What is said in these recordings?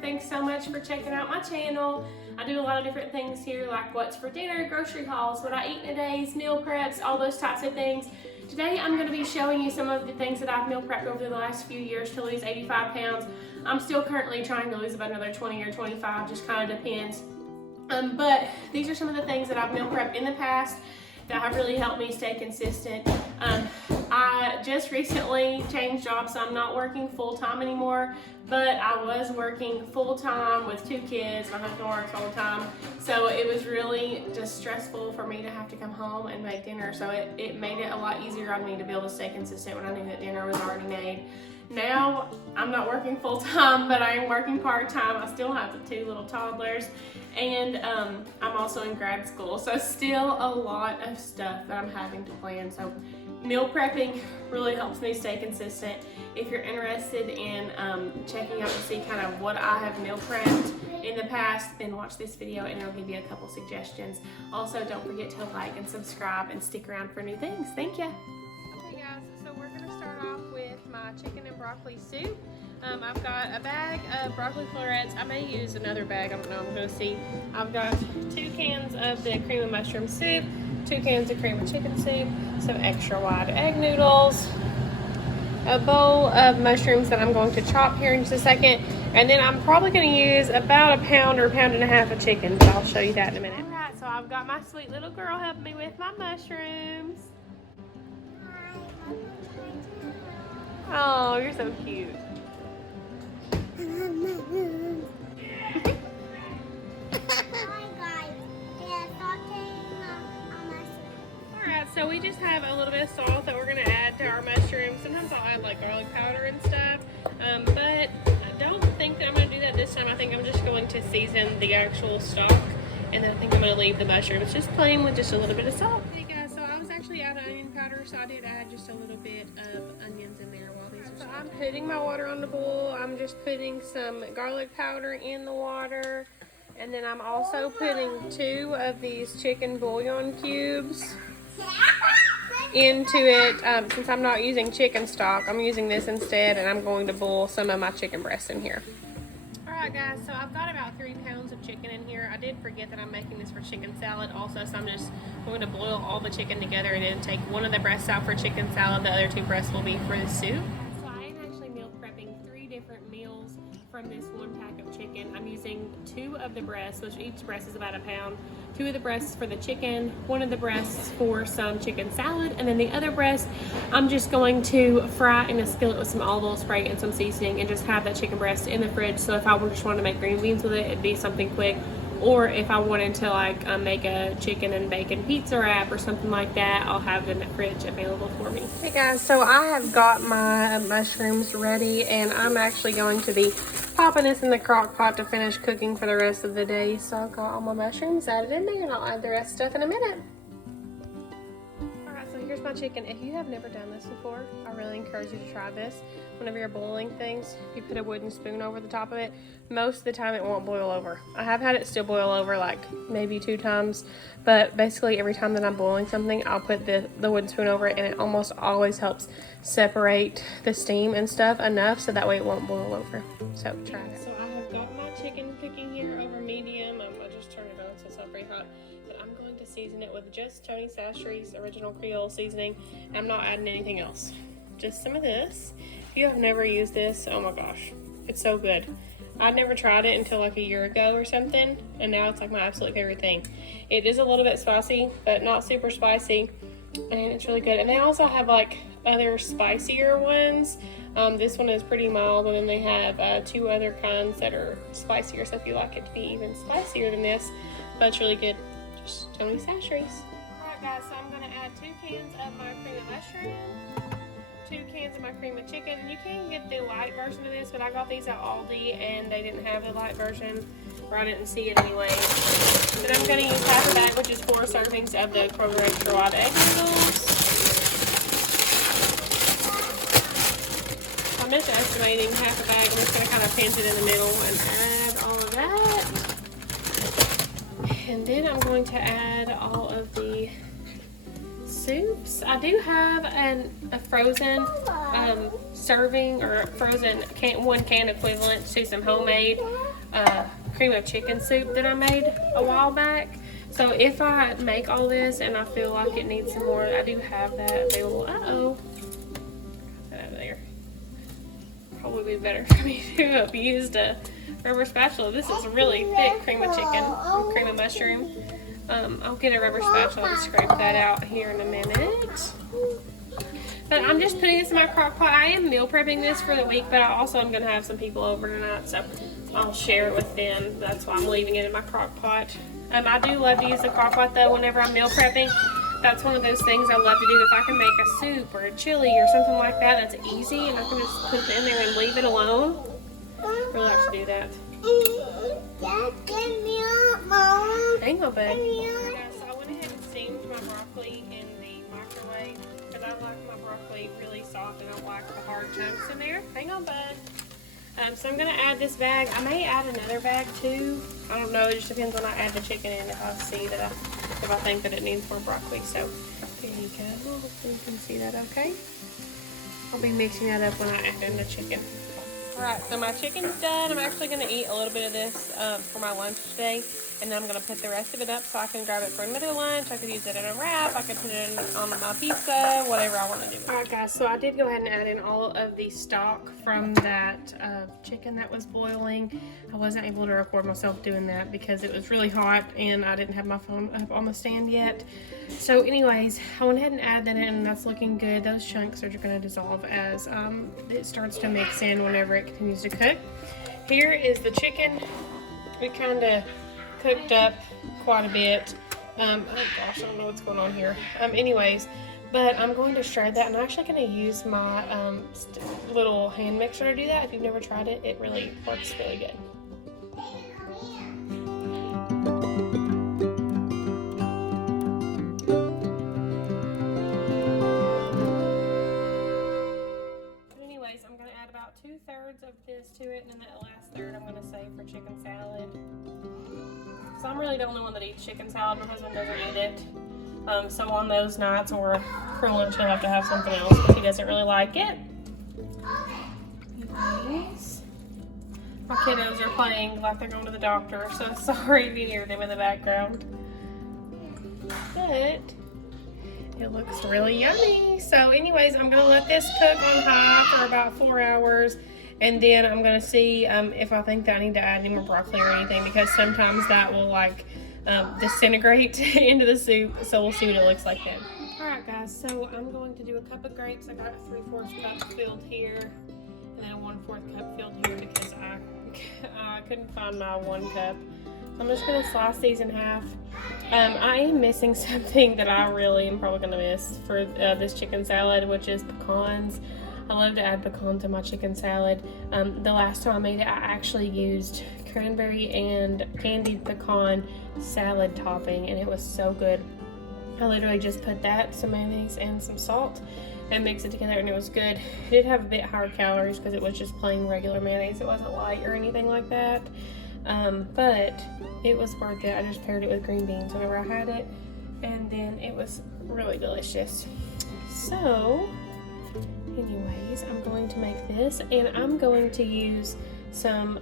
Thanks so much for checking out my channel. I do a lot of different things here, like what's for dinner, grocery hauls, what I eat in a day, meal preps, all those types of things. Today I'm going to be showing you some of the things that I've meal prepped over the last few years to lose 85 pounds. I'm still currently trying to lose about another 20 or 25, just kind of depends. But these are some of the things that I've meal prepped in the past that have really helped me stay consistent. I just recently changed jobs, so I'm not working full-time anymore, but I was working full-time with 2 kids. My husband works all the time, so it was really just stressful for me to have to come home and make dinner, so it made it a lot easier on me to be able to stay consistent when I knew that dinner was already made. Now, I'm not working full-time, but I am working part-time. I still have the 2 little toddlers, and I'm also in grad school, so still a lot of stuff that I'm having to plan. So meal prepping really helps me stay consistent. If you're interested in checking out to see kind of what I have meal prepped in the past, then watch this video and it'll give you a couple suggestions. Also, don't forget to like and subscribe and stick around for new things. Thank you. Hey guys, so we're gonna start off with my chicken and broccoli soup. I've got a bag of broccoli florets. I may use another bag, I don't know, I'm gonna see. I've got 2 cans of the cream of mushroom soup, 2 cans of cream of chicken soup, some extra wide egg noodles, a bowl of mushrooms that I'm going to chop here in just a second, and then I'm probably going to use about a pound or a pound and a half of chicken, but I'll show you that in a minute. Alright, so I've got my sweet little girl helping me with my mushrooms. Oh, you're so cute. So we just have a little bit of salt that we're going to add to our mushrooms. Sometimes I'll add like garlic powder and stuff, but I don't think that I'm going to do that this time. I think I'm just going to season the actual stock, and then I think I'm going to leave the mushrooms just plain with just a little bit of salt. Hey guys, so I was actually out of onion powder, so I did add just a little bit of onions in there while these are so I'm putting my water on the boil. I'm just putting some garlic powder in the water, and then I'm also putting 2 of these chicken bouillon cubes into it. Since I'm not using chicken stock, I'm using this instead, and I'm going to boil some of my chicken breasts in here. Alright guys, so I've got about 3 pounds of chicken in here. I did forget that I'm making this for chicken salad also, so I'm just going to boil all the chicken together and then take one of the breasts out for chicken salad. The other 2 breasts will be for the soup. So I am actually meal prepping 3 different meals from this 1 pack of chicken. I'm using 2 of the breasts, which each breast is about a pound. 2 of the breasts for the chicken, 1 of the breasts for some chicken salad, and then the other breast I'm just going to fry in a skillet with some olive oil spray and some seasoning, and just have that chicken breast in the fridge. So if I just wanted to make green beans with it, it'd be something quick. Or if I wanted to like make a chicken and bacon pizza wrap or something like that, I'll have it in the fridge available for me. Hey guys, so I have got my mushrooms ready, and I'm actually going to be popping this in the crock pot to finish cooking for the rest of the day. So I've got all my mushrooms added in there, and I'll add the rest of stuff in a minute. Alright, so here's my chicken. If you have never done this before, I really encourage you to try this. Whenever you're boiling things, you put a wooden spoon over the top of it. Most of the time it won't boil over. I have had it still boil over like maybe 2 times, but basically every time that I'm boiling something, I'll put the wooden spoon over it, and it almost always helps separate the steam and stuff enough so that way it won't boil over. So try it. So I have got my chicken cooking here over medium. I just turned it on so it's not very hot. But I'm going to season it with just Tony Chachere's original Creole seasoning. I'm not adding anything else. Just some of this. If you have never used this, oh my gosh, it's so good. I'd never tried it until like a year ago or something, and now it's like my absolute favorite thing. It is a little bit spicy, but not super spicy, and it's really good. And they also have like other spicier ones. This one is pretty mild, and then they have 2 other kinds that are spicier, so if you like it to be even spicier than this, but it's really good. Just Tony Chachere's. Alright guys, so I'm going to add 2 cans of my cream of mushroom, 2 cans of my cream of chicken. You can get the light version of this, but I got these at Aldi and they didn't have the light version, or I didn't see it anyway. Then I'm going to use half a bag, which is 4 servings of the Kroger extra wide egg noodles. I'm just estimating half a bag. I'm just going to kind of pinch it in the middle and add all of that. And then I'm going to add all of the soups. I do have a frozen serving or frozen one can equivalent to some homemade cream of chicken soup that I made a while back. So if I make all this and I feel like it needs some more, I do have that available. Uh-oh. Got that over there. Probably be better for me to have used a rubber spatula. This is really thick cream of chicken or cream of mushroom. I'll get a rubber spatula to scrape that out here in a minute. But I'm just putting this in my crock pot. I am meal prepping this for the week, but I also am going to have some people over tonight, so I'll share it with them. That's why I'm leaving it in my crock pot. I do love to use the crock pot though whenever I'm meal prepping. That's one of those things I love to do. If I can make a soup or a chili or something like that, that's easy, and I can just put it in there and leave it alone. I really like to do that. Hang on, bud. Guys, so I went ahead and steamed my broccoli in the microwave because I like my broccoli really soft and I don't like the hard chunks in there. Hang on, bud. So I'm going to add this bag. I may add another bag too. I don't know. It just depends when I add the chicken in if I think that it needs more broccoli. So there you go. Hopefully you can see that okay. I'll be mixing that up when I add in the chicken. Alright, so my chicken's done. I'm actually going to eat a little bit of this for my lunch today. And then I'm going to put the rest of it up so I can grab it for another lunch. I could use it in a wrap. I could put it on my pizza, whatever I want to do. Alright guys, so I did go ahead and add in all of the stock from that chicken that was boiling. I wasn't able to record myself doing that because it was really hot and I didn't have my phone up on the stand yet. So anyways, I went ahead and add that in and that's looking good. Those chunks are going to dissolve as it starts to mix in whenever it continues to cook. Here is the chicken. We kind of cooked up quite a bit. Oh gosh, I don't know what's going on here. Anyways, but I'm going to shred that and I'm actually going to use my little hand mixer to do that. If you've never tried it, it really works really good. Anyways, I'm going to add about 2/3 of this to it, and then that last third I'm going to save for chicken salad. So I'm really the only one that eats chicken salad. My husband doesn't eat it. So on those nights or for lunch he'll have to have something else because he doesn't really like it. Anyways, my kiddos are playing like they're going to the doctor, so sorry if you hear them in the background. But it looks really yummy. So anyways, I'm going to let this cook on high for about 4 hours. And then I'm going to see if I think that I need to add any more broccoli or anything because sometimes that will like disintegrate into the soup. So we'll see what it looks like then. Alright guys, so I'm going to do a cup of grapes. I got 3/4 cup filled here and then a 1/4 cup filled here because I couldn't find my 1 cup. So I'm just going to slice these in half. I am missing something that I really am probably going to miss for this chicken salad, which is pecans. I love to add pecans to my chicken salad. The last time I made it, I actually used cranberry and candied pecan salad topping, and it was so good. I literally just put that, some mayonnaise, and some salt, and mixed it together, and it was good. It did have a bit higher calories because it was just plain regular mayonnaise. It wasn't light or anything like that, but it was worth it. I just paired it with green beans whenever I had it, and then it was really delicious. So anyways, I'm going to make this and I'm going to use some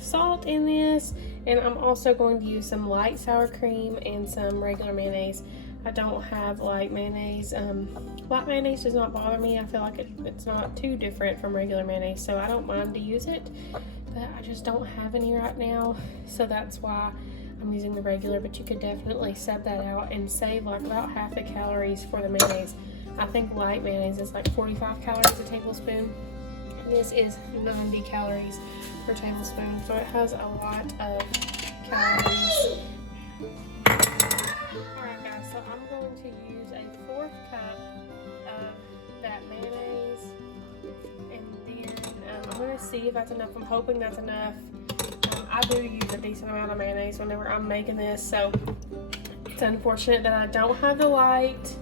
salt in this, and I'm also going to use some light sour cream and some regular mayonnaise. I don't have light mayonnaise. Light mayonnaise does not bother me. I feel like it's not too different from regular mayonnaise, so I don't mind to use it, but I just don't have any right now, so that's why I'm using the regular. But you could definitely sub that out and save like about half the calories for the mayonnaise. I think light mayonnaise is like 45 calories a tablespoon. This is 90 calories per tablespoon, so it has a lot of calories. Alright guys, so I'm going to use a 1/4 cup of that mayonnaise, and then I'm going to see if that's enough. I'm hoping that's enough. I do use a decent amount of mayonnaise whenever I'm making this, so it's unfortunate that I don't have the light.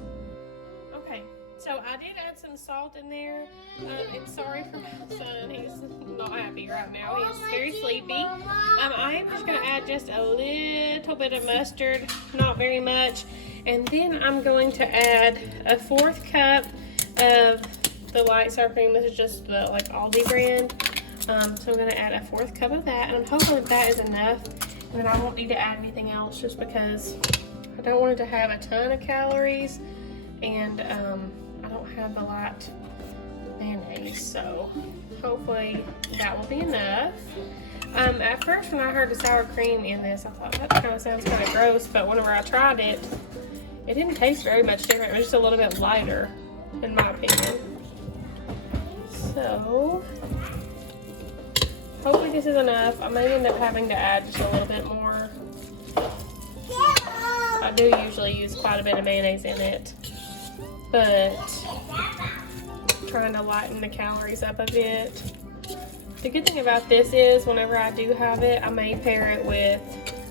So I did add some some salt in there. And sorry for my son, he's not happy right now. He's very sleepy. I am just gonna add just a little bit of mustard, not very much. And then I'm going to add a 4th cup of the light sour cream. This is just the like Aldi brand. So I'm gonna add a 4th cup of that, and I'm hoping that is enough. And then I won't need to add anything else just because I don't want it to have a ton of calories, and I don't have the light mayonnaise, so hopefully that will be enough. At first when I heard the sour cream in this, I thought that kind of sounds kind of gross, but whenever I tried it, it didn't taste very much different. It was just a little bit lighter, in my opinion. So, hopefully this is enough. I may end up having to add just a little bit more. I do usually use quite a bit of mayonnaise in it, but trying to lighten the calories up a bit. The good thing about this is whenever I do have it, I may pair it with,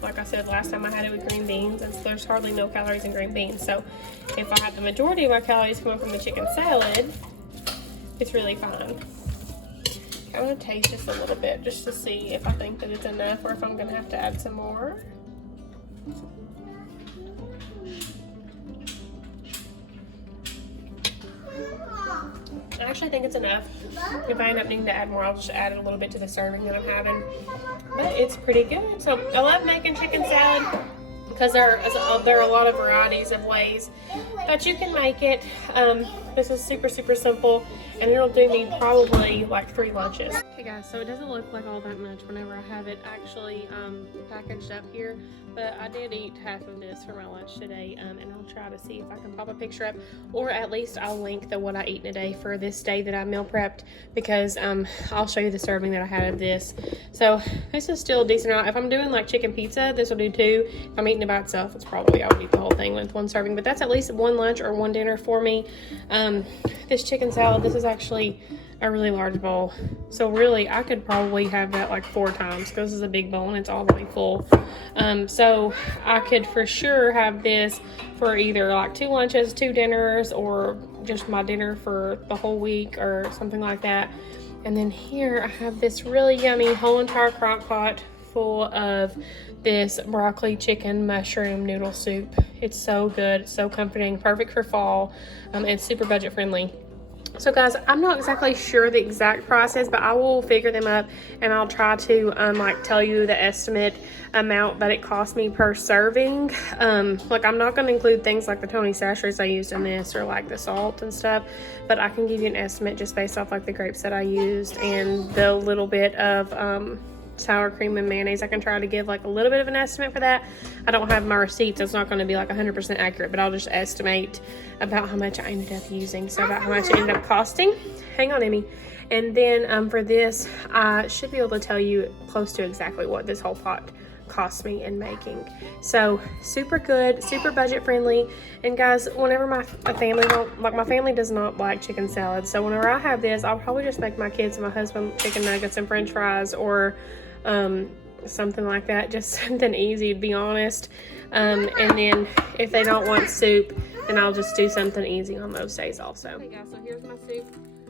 like I said last time, I had it with green beans, and so there's hardly no calories in green beans. So if I have the majority of my calories coming from the chicken salad, it's really fine. I'm gonna taste just a little bit just to see if I think that it's enough or if I'm gonna have to add some more. I actually think it's enough. If I end up needing to add more, I'll just add a little bit to the serving that I'm having. But it's pretty good. So I love making chicken salad because there are a lot of varieties of ways that you can make it. This is super, super simple, and it'll do me probably like 3 lunches. Okay guys, so it doesn't look like all that much whenever I have it actually packaged up here, but I did eat half of this for my lunch today, and I'll try to see if I can pop a picture up, or at least I'll link the what I eat in a day for this day that I meal prepped, because I'll show you the serving that I had of this. So this is still a decent amount. If I'm doing like chicken pizza, this will do 2. If I'm eating it by itself, it's probably, I would eat the whole thing with 1 serving, but that's at least 1 lunch or 1 dinner for me. This chicken salad, this is actually a really large bowl, so really I could probably have that like 4 times because this is a big bowl and it's all the way full. So I could for sure have this for either like 2 lunches, 2 dinners, or just my dinner for the whole week or something like that. And then here I have this really yummy whole entire crock pot full of this broccoli chicken mushroom noodle soup. It's so good, it's so comforting, perfect for fall, and it's super budget friendly. So guys, I'm not exactly sure the exact process, but I will figure them up and I'll try to like tell you the estimate amount that it cost me per serving. Like I'm not going to include things like the Tony sachets I used in this or like the salt and stuff, but I can give you an estimate just based off like the grapes that I used and the little bit of sour cream and mayonnaise. I can try to give like a little bit of an estimate for that. I don't have my receipts, so it's not going to be like 100% accurate, but I'll just estimate about how much I ended up using, so about how much it ended up costing. Hang on, Emmy. And then for this, I should be able to tell you close to exactly what this whole pot cost me in making. So super good, super budget friendly. And guys, whenever my family does not like chicken salad, so whenever I have this, I'll probably just make my kids and my husband chicken nuggets and french fries, or something like that, just something easy, to be honest. And then if they don't want soup, then I'll just do something easy on those days also. Okay guys, so here's my soup.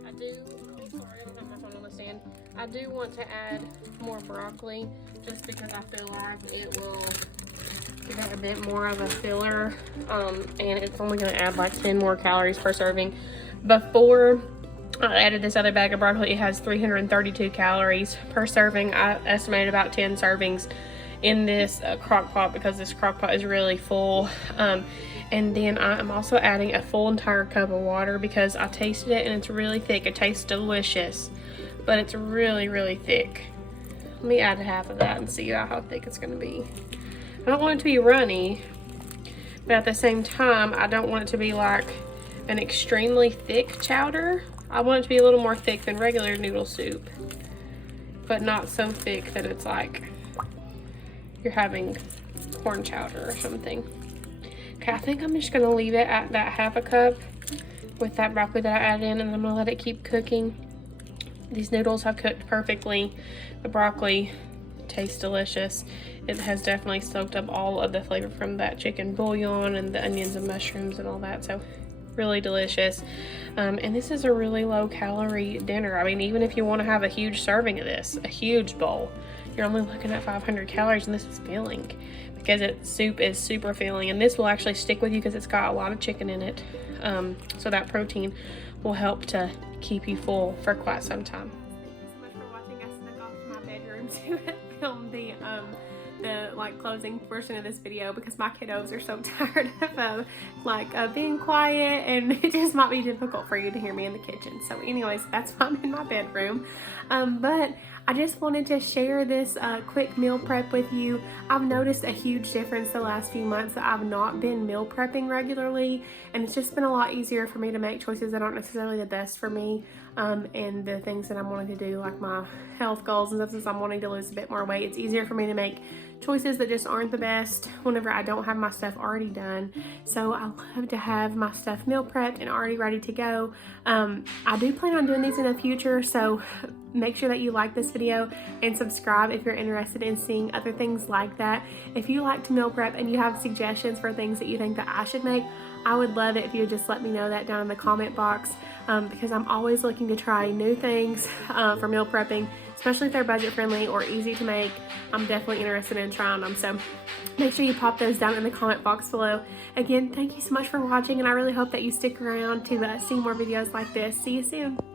I don't have my phone on the stand. I do want to add more broccoli just because I feel like it will give it a bit more of a filler, and it's only going to add like 10 more calories per serving. Before I added this other bag of broccoli, it has 332 calories per serving. I estimated about 10 servings in this crock pot because this crock pot is really full. And then I'm also adding a full entire cup of water because I tasted it and it's really thick. It tastes delicious, but it's really, really thick. Let me add half of that and see how thick it's going to be. I don't want it to be runny, but at the same time, I don't want it to be like an extremely thick chowder. I want it to be a little more thick than regular noodle soup, but not so thick that it's like you're having corn chowder or something. Okay, I think I'm just gonna leave it at that half a cup with that broccoli that I added in, and I'm gonna let it keep cooking. These noodles have cooked perfectly. The broccoli tastes delicious. It has definitely soaked up all of the flavor from that chicken bouillon and the onions and mushrooms and all that. So really delicious. And this is a really low calorie dinner. I mean, even if you want to have a huge serving of this, a huge bowl, you're only looking at 500 calories, and this is filling because soup is super filling, and this will actually stick with you because it's got a lot of chicken in it. So that protein will help to keep you full for quite some time. Thank you so much for watching. I snuck off to my bedroom to film the closing portion of this video because my kiddos are so tired of being quiet, and it just might be difficult for you to hear me in the kitchen. So anyways, that's why I'm in my bedroom. But I just wanted to share this quick meal prep with you. I've noticed a huge difference the last few months that I've not been meal prepping regularly, and it's just been a lot easier for me to make choices that aren't necessarily the best for me, and the things that I'm wanting to do, like my health goals and stuff. Since I'm wanting to lose a bit more weight, it's easier for me to make choices that just aren't the best whenever I don't have my stuff already done. So I love to have my stuff meal prepped and already ready to go. I do plan on doing these in the future, so make sure that you like this video and subscribe if you're interested in seeing other things like that. If you like to meal prep and you have suggestions for things that you think that I should make, I would love it if you would just let me know that down in the comment box, because I'm always looking to try new things for meal prepping, especially if they're budget friendly or easy to make. I'm definitely interested in trying them, so make sure you pop those down in the comment box below. Again, thank you so much for watching, and I really hope that you stick around to see more videos like this. See you soon.